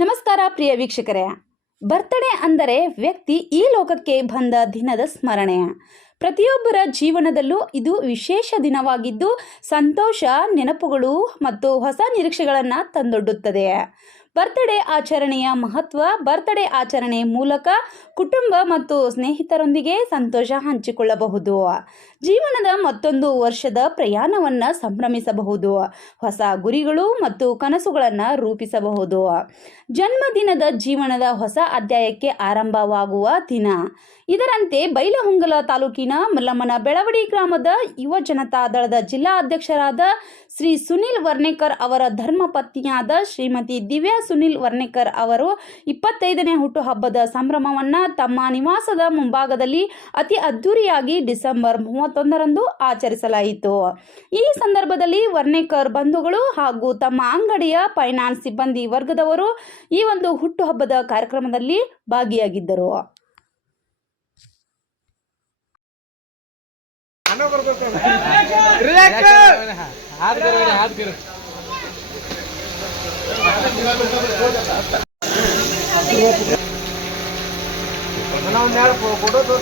ನಮಸ್ಕಾರ ಪ್ರಿಯ ವೀಕ್ಷಕರೇ. ಬರ್ತ್ಡೇ ಅಂದರೆ ವ್ಯಕ್ತಿ ಈ ಲೋಕಕ್ಕೆ ಬಂದ ದಿನದ ಸ್ಮರಣೆ. ಪ್ರತಿಯೊಬ್ಬರ ಜೀವನದಲ್ಲೂ ಇದು ವಿಶೇಷ ದಿನವಾಗಿದ್ದು ಸಂತೋಷ, ನೆನಪುಗಳು ಮತ್ತು ಹೊಸ ನಿರೀಕ್ಷೆಗಳನ್ನು ತಂದೊಡ್ಡುತ್ತದೆ. ಬರ್ತ್ಡೇ ಆಚರಣೆಯ ಮಹತ್ವ. ಬರ್ತ್ಡೇ ಆಚರಣೆ ಮೂಲಕ ಕುಟುಂಬ ಮತ್ತು ಸ್ನೇಹಿತರೊಂದಿಗೆ ಸಂತೋಷ ಹಂಚಿಕೊಳ್ಳಬಹುದು. ಜೀವನದ ಮತ್ತೊಂದು ವರ್ಷದ ಪ್ರಯಾಣವನ್ನು ಸಂಭ್ರಮಿಸಬಹುದು. ಹೊಸ ಗುರಿಗಳು ಮತ್ತು ಕನಸುಗಳನ್ನು ರೂಪಿಸಬಹುದು. ಜನ್ಮದಿನದ ಜೀವನದ ಹೊಸ ಅಧ್ಯಾಯಕ್ಕೆ ಆರಂಭವಾಗುವ ದಿನ. ಇದರಂತೆ ಬೈಲಹೊಂಗಲ ತಾಲೂಕಿನ ಮಲ್ಲಮ್ಮನ ಬೆಳವಡಿ ಗ್ರಾಮದ ಯುವ ಜನತಾ ದಳದ ಜಿಲ್ಲಾ ಅಧ್ಯಕ್ಷರಾದ ಶ್ರೀ ಸುನಿಲ್ ವರ್ಣೇಕರ್ ಅವರ ಧರ್ಮಪತ್ನಿಯಾದ ಶ್ರೀಮತಿ ದಿವ್ಯಾ ಸುನಿಲ್ ವರ್ಣೇಕರ್ ಅವರು 25ನೇ ಹುಟ್ಟುಹಬ್ಬದ ಸಂಭ್ರಮವನ್ನು ತಮ್ಮ ನಿವಾಸದ ಮುಂಭಾಗದಲ್ಲಿ ಅತಿ ಅದ್ದೂರಿಯಾಗಿ ಡಿಸೆಂಬರ್ 31ರಂದು ಆಚರಿಸಲಾಯಿತು. ಈ ಸಂದರ್ಭದಲ್ಲಿ ವರ್ಣೇಕರ್ ಬಂಧುಗಳು ಹಾಗೂ ತಮ್ಮ ಅಂಗಡಿಯ ಫೈನಾನ್ಸ್ ಸಿಬ್ಬಂದಿ ವರ್ಗದವರು ಈ ಒಂದು ಹುಟ್ಟುಹಬ್ಬದ ಕಾರ್ಯಕ್ರಮದಲ್ಲಿ ಭಾಗಿಯಾಗಿದ್ದರು. ಫೋಟೋ